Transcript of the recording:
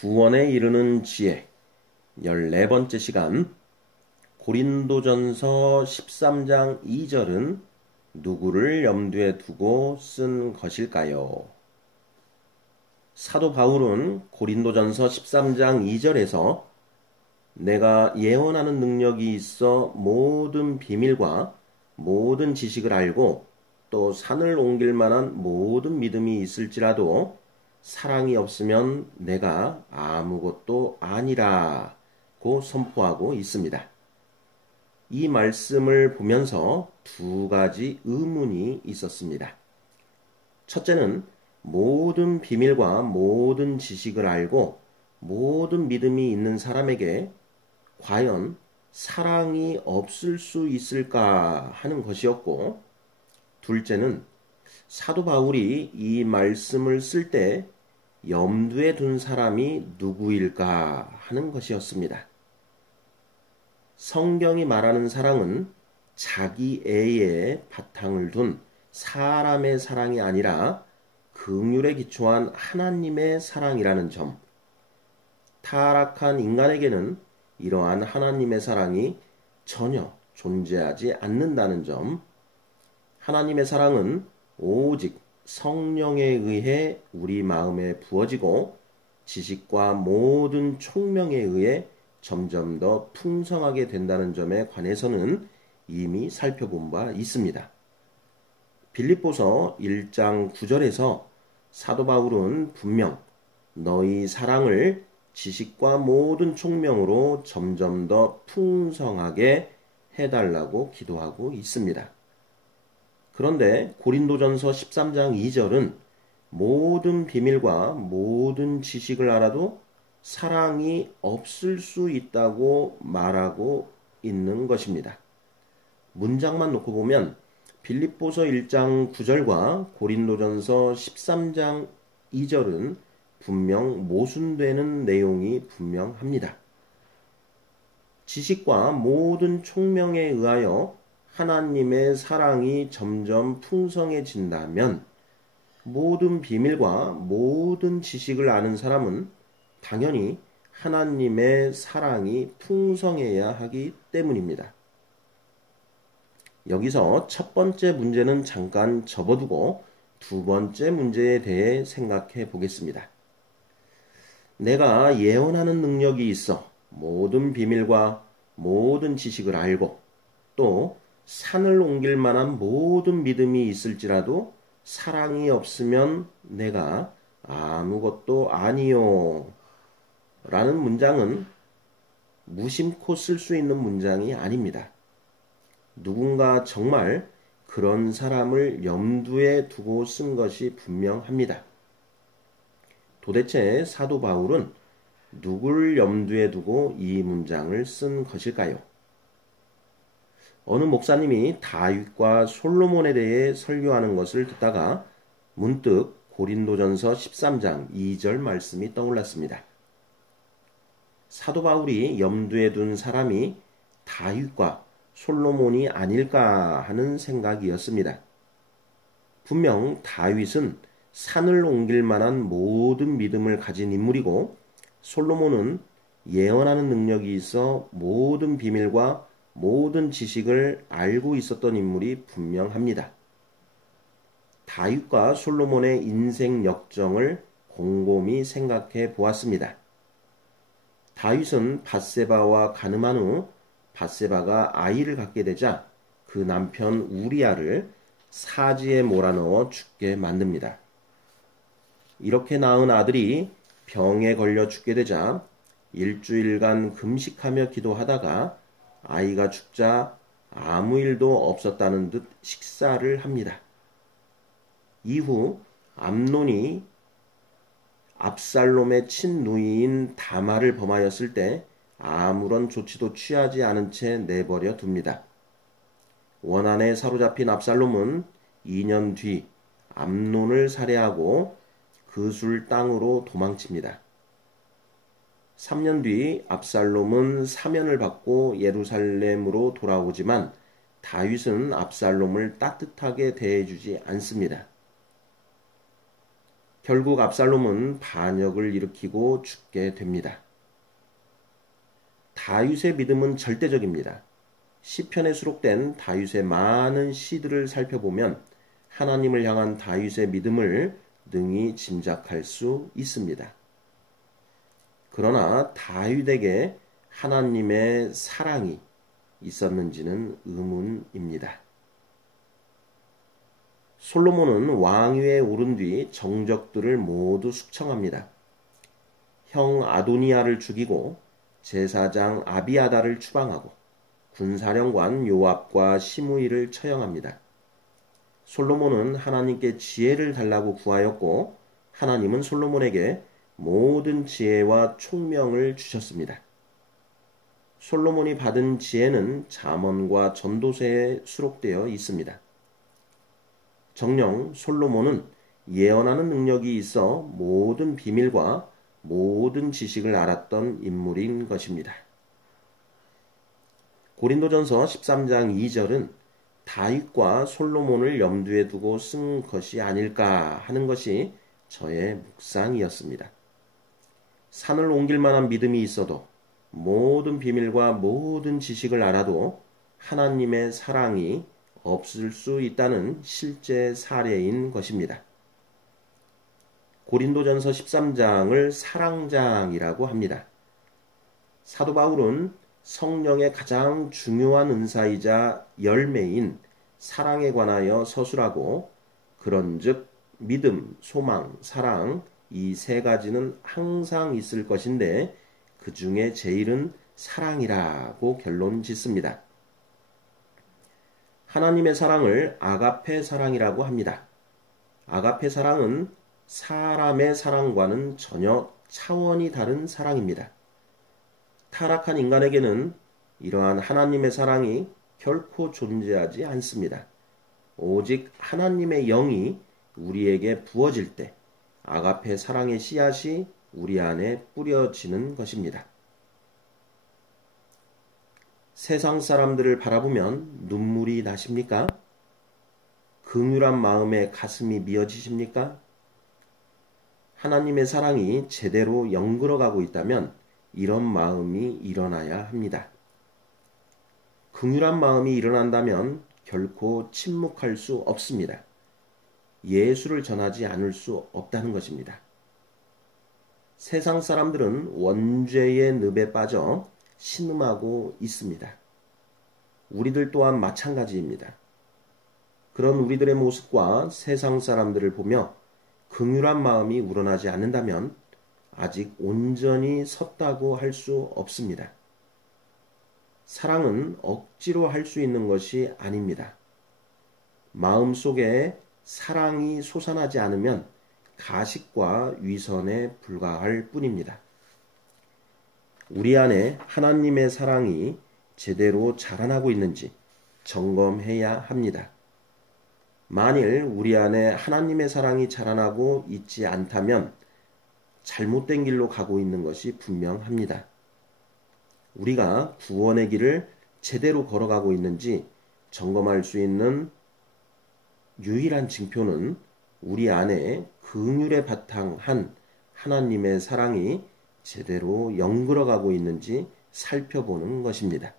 구원에 이르는 지혜 14번째 시간. 고린도전서 13장 2절은 누구를 염두에 두고 쓴 것일까요? 사도 바울은 고린도전서 13장 2절에서 내가 예언하는 능력이 있어 모든 비밀과 모든 지식을 알고 또 산을 옮길 만한 모든 믿음이 있을지라도 사랑이 없으면 내가 아무것도 아니라고 선포하고 있습니다. 이 말씀을 보면서 두 가지 의문이 있었습니다. 첫째는 모든 비밀과 모든 지식을 알고 모든 믿음이 있는 사람에게 과연 사랑이 없을 수 있을까 하는 것이었고, 둘째는 사도 바울이 이 말씀을 쓸 때 염두에 둔 사람이 누구일까 하는 것이었습니다. 성경이 말하는 사랑은 자기 애에 바탕을 둔 사람의 사랑이 아니라 긍휼에 기초한 하나님의 사랑이라는 점, 타락한 인간에게는 이러한 하나님의 사랑이 전혀 존재하지 않는다는 점, 하나님의 사랑은 오직 성령에 의해 우리 마음에 부어지고 지식과 모든 총명에 의해 점점 더 풍성하게 된다는 점에 관해서는 이미 살펴본 바 있습니다. 빌립보서 1장 9절에서 사도 바울은 분명 너희 사랑을 지식과 모든 총명으로 점점 더 풍성하게 해달라고 기도하고 있습니다. 그런데 고린도전서 13장 2절은 모든 비밀과 모든 지식을 알아도 사랑이 없을 수 있다고 말하고 있는 것입니다. 문장만 놓고 보면 빌립보서 1장 9절과 고린도전서 13장 2절은 분명 모순되는 내용이 분명합니다. 지식과 모든 총명에 의하여 하나님의 사랑이 점점 풍성해진다면 모든 비밀과 모든 지식을 아는 사람은 당연히 하나님의 사랑이 풍성해야 하기 때문입니다. 여기서 첫 번째 문제는 잠깐 접어두고 두 번째 문제에 대해 생각해 보겠습니다. 내가 예언하는 능력이 있어 모든 비밀과 모든 지식을 알고 또 산을 옮길 만한 모든 믿음이 있을지라도 사랑이 없으면 내가 아무것도 아니요 라는 문장은 무심코 쓸 수 있는 문장이 아닙니다. 누군가 정말 그런 사람을 염두에 두고 쓴 것이 분명합니다. 도대체 사도 바울은 누굴 염두에 두고 이 문장을 쓴 것일까요? 어느 목사님이 다윗과 솔로몬에 대해 설교하는 것을 듣다가 문득 고린도전서 13장 2절 말씀이 떠올랐습니다. 사도 바울이 염두에 둔 사람이 다윗과 솔로몬이 아닐까 하는 생각이었습니다. 분명 다윗은 산을 옮길 만한 모든 믿음을 가진 인물이고 솔로몬은 예언하는 능력이 있어 모든 비밀과 모든 지식을 알고 있었던 인물이 분명합니다. 다윗과 솔로몬의 인생 역정을 곰곰이 생각해 보았습니다. 다윗은 밧세바와 간음한 후 밧세바가 아이를 갖게 되자 그 남편 우리아를 사지에 몰아넣어 죽게 만듭니다. 이렇게 낳은 아들이 병에 걸려 죽게 되자 일주일간 금식하며 기도하다가 아이가 죽자 아무 일도 없었다는 듯 식사를 합니다. 이후 암논이 압살롬의 친누이인 다말을 범하였을 때 아무런 조치도 취하지 않은 채 내버려 둡니다. 원한에 사로잡힌 압살롬은 2년 뒤 암논을 살해하고 그술 땅으로 도망칩니다. 3년 뒤 압살롬은 사면을 받고 예루살렘으로 돌아오지만 다윗은 압살롬을 따뜻하게 대해주지 않습니다. 결국 압살롬은 반역을 일으키고 죽게 됩니다. 다윗의 믿음은 절대적입니다. 시편에 수록된 다윗의 많은 시들을 살펴보면 하나님을 향한 다윗의 믿음을 능히 짐작할 수 있습니다. 그러나 다윗에게 하나님의 사랑이 있었는지는 의문입니다. 솔로몬은 왕위에 오른 뒤 정적들을 모두 숙청합니다. 형 아도니아를 죽이고 제사장 아비아다를 추방하고 군사령관 요압과 시므이를 처형합니다. 솔로몬은 하나님께 지혜를 달라고 구하였고 하나님은 솔로몬에게 모든 지혜와 총명을 주셨습니다. 솔로몬이 받은 지혜는 잠언과 전도서에 수록되어 있습니다. 정녕 솔로몬은 예언하는 능력이 있어 모든 비밀과 모든 지식을 알았던 인물인 것입니다. 고린도전서 13장 2절은 다윗과 솔로몬을 염두에 두고 쓴 것이 아닐까 하는 것이 저의 묵상이었습니다. 산을 옮길 만한 믿음이 있어도 모든 비밀과 모든 지식을 알아도 하나님의 사랑이 없을 수 있다는 실제 사례인 것입니다. 고린도전서 13장을 사랑장이라고 합니다. 사도 바울은 성령의 가장 중요한 은사이자 열매인 사랑에 관하여 서술하고 그런즉 믿음, 소망, 사랑 이 세 가지는 항상 있을 것인데 그 중에 제일은 사랑이라고 결론 짓습니다. 하나님의 사랑을 아가페 사랑이라고 합니다. 아가페 사랑은 사람의 사랑과는 전혀 차원이 다른 사랑입니다. 타락한 인간에게는 이러한 하나님의 사랑이 결코 존재하지 않습니다. 오직 하나님의 영이 우리에게 부어질 때 아가페 사랑의 씨앗이 우리 안에 뿌려지는 것입니다. 세상 사람들을 바라보면 눈물이 나십니까? 긍휼한 마음에 가슴이 미어지십니까? 하나님의 사랑이 제대로 연결어가고 있다면 이런 마음이 일어나야 합니다. 긍휼한 마음이 일어난다면 결코 침묵할 수 없습니다. 예수를 전하지 않을 수 없다는 것입니다. 세상 사람들은 원죄의 늪에 빠져 신음하고 있습니다. 우리들 또한 마찬가지입니다. 그런 우리들의 모습과 세상 사람들을 보며 긍휼한 마음이 우러나지 않는다면 아직 온전히 섰다고 할 수 없습니다. 사랑은 억지로 할 수 있는 것이 아닙니다. 마음속에 사랑이 솟아나지 않으면 가식과 위선에 불과할 뿐입니다. 우리 안에 하나님의 사랑이 제대로 자라나고 있는지 점검해야 합니다. 만일 우리 안에 하나님의 사랑이 자라나고 있지 않다면 잘못된 길로 가고 있는 것이 분명합니다. 우리가 구원의 길을 제대로 걸어가고 있는지 점검할 수 있는 유일한 징표는 우리 안에 긍휼에 바탕한 하나님의 사랑이 제대로 연결어가고 있는지 살펴보는 것입니다.